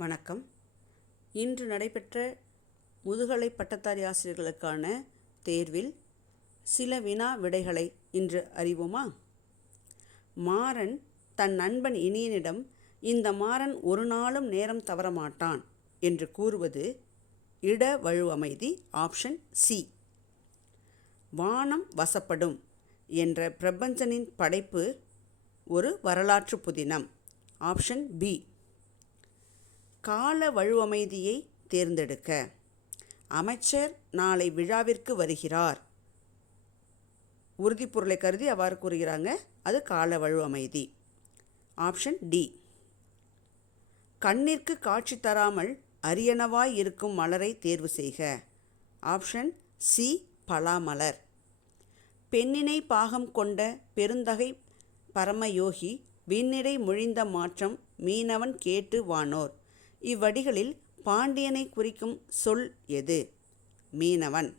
வணக்கம். இன்று நடைபெற்ற முதுகலை பட்டதாரி ஆசிரியர்களுக்கான தேர்வில் சில வினா விடைகளை இன்று அறிவோமா? மாறன் தன் நண்பன் இனியனிடம் இந்த மாறன் ஒரு நாளும் நேரம் தவறமாட்டான் என்று கூறுவது இட வலுவமைதி ஆப்ஷன் சி வானம் வசப்படும் என்ற பிரபஞ்சனின் படைப்பு ஒரு வரலாற்று புதினம் ஆப்ஷன் பி கால வழுவமைதியை தேர்ந்தெடுக்க. அமைச்சர் நாளை விழாவிற்கு வருகிறார். உறுதிப்பொருளை கருதி அவ்வாறு கூறுகிறாங்க. அது கால வழுவமைதி. Option D. கண்ணிற்கு காட்சி தராமல் அரியனவாய் இருக்கும் மலரை தேர்வு செய்க. Option C. பலாமலர். பெண்ணினை பாகம் கொண்ட பெருந்தகை பரமயோகி விண்ணிடை முழிந்த மாற்றம் மீனவன் கேட்டு வானோர். இவ்வடிகளில் பாண்டியனை குறிக்கும் சொல் எது? மீனவன்.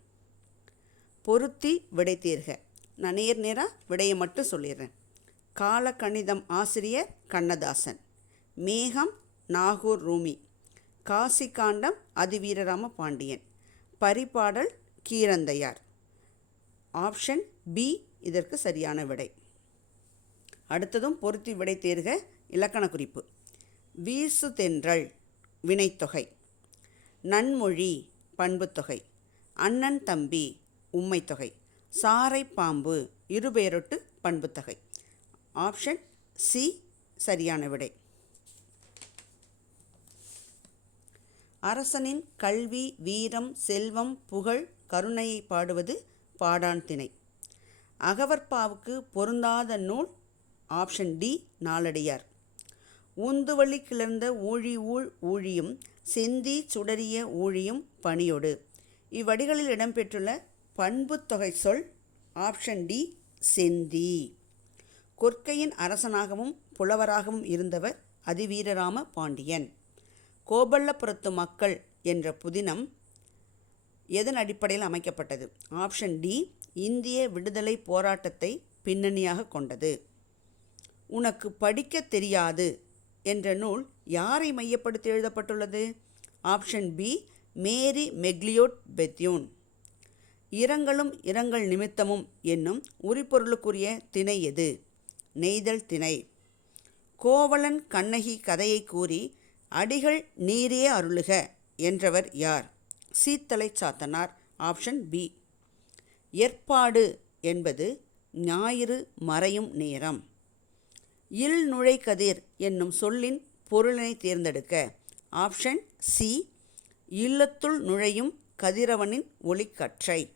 பொருத்தி விடை தீர்க. நான் நேர் நேராக விடையை மட்டும் சொல்லிடுறேன். காலக்கணிதம் ஆசிரியர் Kannadasan. Megam Nagore Rumi. Kasi Kandam Athiveerarama Pandiyan. Paripadal Keeranthaiyar. Option B இதற்கு சரியான விடை. அடுத்ததும் பொருத்தி விடை தேர்க. இலக்கண குறிப்பு. வீசு தென்றல் வினைத்தொகை. நன்மொழி பண்புத்தொகை. அண்ணன் தம்பி உம்மைத்தொகை. சாறை பாம்பு இருபெயரொட்டு பண்புத்தொகை. ஆப்ஷன் சி சரியான விடை. அரசனின் கல்வி வீரம் செல்வம் புகழ் கருணையை பாடுவது பாடான் திணை. அகவற்பாவுக்கு பொருந்தாத நூல் ஆப்ஷன் டி நாலடியார் ஊந்துவழி கிளர்ந்த ஊழி ஊழ் ஊழியும் செந்தி சுடரிய ஊழியும் பணியொடு. இவ்வடிகளில் இடம்பெற்றுள்ள பண்புத்தொகை சொல் ஆப்ஷன் டி செந்தி. கொற்கையின் அரசனாகவும் புலவராகவும் இருந்தவர் அதிவீரராம பாண்டியன். கோபல்லபுரத்து மக்கள் என்ற புதினம் எதன் அடிப்படையில் அமைக்கப்பட்டது? ஆப்ஷன் டி இந்திய விடுதலை போராட்டத்தை பின்னணியாக கொண்டது. உனக்கு படிக்க தெரியாது என்ற நூல் யாரை மையப்படுத்தி எழுதப்பட்டுள்ளது? Option B Mary McLeod Bethune. இரங்கலும் இரங்கல் நிமித்தமும் என்னும் உரிபொருளுக்குரிய திணை எது? நெய்தல் திணை. கோவலன் கண்ணகி கதையை கூறி அடிகள் நீரே அருளுக என்றவர் யார்? சீத்தலை சாத்தனார். Option B. ஏற்பாடு என்பது ஞாயிறு மறையும் நேரம். இல் நுழை கதிர் என்னும் சொல்லின் பொருளினை தேர்ந்தெடுக்க. ஆப்ஷன் சி இல்லத்துள் நுழையும் கதிரவனின் ஒளிக்கற்றை.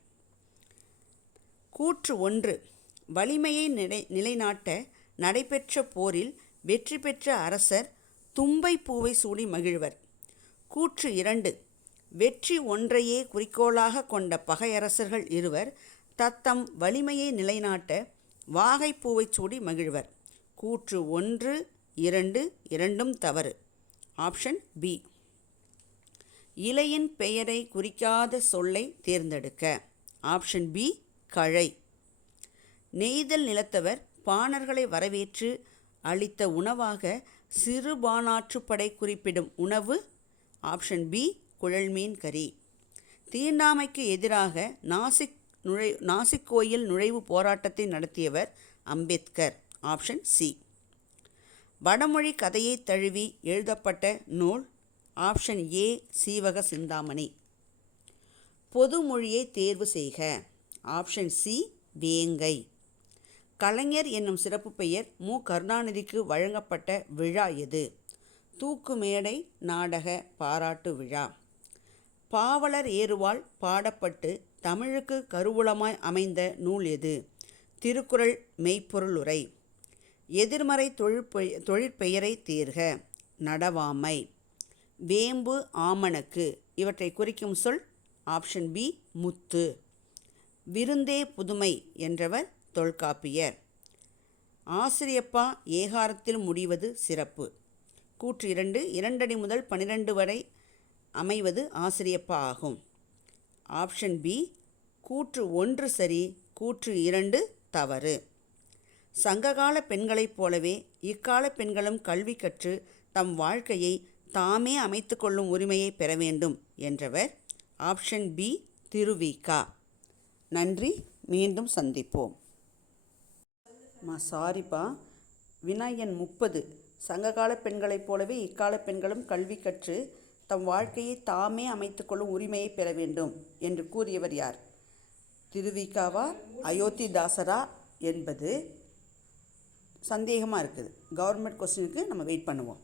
கூற்று ஒன்று. வலிமையை நிலை நிலைநாட்ட நடைபெற்ற போரில் வெற்றி பெற்ற அரசர் தும்பை பூவை சூடி மகிழ்வர். கூற்று இரண்டு. வெற்றி ஒன்றையே குறிக்கோளாக கொண்ட பகையரசர்கள் இருவர் தத்தம் வலிமையை நிலைநாட்ட வாகைப்பூவை சூடி மகிழ்வர். கூற்று ஒன்று இரண்டு இரண்டும் தவறு. Option B. இலையின் பெயரை குறிக்காத சொல்லை தேர்ந்தெடுக்க. ஆப்ஷன் பி கழை. நெய்தல் நிலத்தவர் பாணர்களை வரவேற்று அளித்த உணவாக சிறுபானாற்றுப்படை குறிப்பிடும் உணவு. ஆப்ஷன் பி குழல்மீன் கறி. தீண்டாமைக்கு எதிராக நாசிக் நுழை நாசிக் கோயில் நுழைவு போராட்டத்தை நடத்தியவர் அம்பேத்கர். Option C. வடமொழி கதையை தழுவி எழுதப்பட்ட நூல் ஆப்ஷன் ஏ சீவக சிந்தாமணி. பொது மொழியை தேர்வு செய்க. ஆப்ஷன் சி வேங்கை. கலைஞர் என்னும் சிறப்பு பெயர் மு. கருணாநிதிக்கு வழங்கப்பட்ட விழா எது? தூக்கு மேடை நாடக பாராட்டு விழா. பாவலர் ஏறுவாள் பாடப்பட்டு தமிழுக்கு கருவூலமாய் அமைந்த நூல் எது? திருக்குறள் மெய்ப்பொருள் உரை எதிர்மறை தொழிற்பெ தொழிற்பெயரை தீர்க. நடவாமை. வேம்பு ஆமணக்கு. இவற்றை குறிக்கும் சொல் ஆப்ஷன் பி முத்து. விருந்தே புதுமை என்றவர் தொல்காப்பியர். ஆசிரியப்பா ஏகாரத்தில் முடிவது சிறப்பு. கூற்று இரண்டு இரண்டடி முதல் பனிரெண்டு வரை அமைவது ஆசிரியப்பா ஆகும். ஆப்ஷன் பி கூற்று ஒன்று சரி கூற்று இரண்டு தவறு. சங்ககால பெண்களைப் போலவே இக்கால பெண்களும் கல்வி கற்று தம் வாழ்க்கையை தாமே அமைத்து கொள்ளும் உரிமையை பெற வேண்டும் என்றவர் ஆப்ஷன் பி திருவிகா. நன்றி. மீண்டும் சந்திப்போம். மா சாரிப்பா வினாயன் முப்பது. சங்ககால பெண்களைப் போலவே இக்கால பெண்களும் கல்வி கற்று தம் வாழ்க்கையை தாமே அமைத்துக்கொள்ளும் உரிமையை பெற வேண்டும் என்று கூறியவர் யார்? திருவிகாவா? அயோத்திதாசரா என்பது சந்தேகமாக இருக்குது. கவர்மெண்ட் கொஸ்டினுக்கு நம்ம வெயிட் பண்ணுவோம்.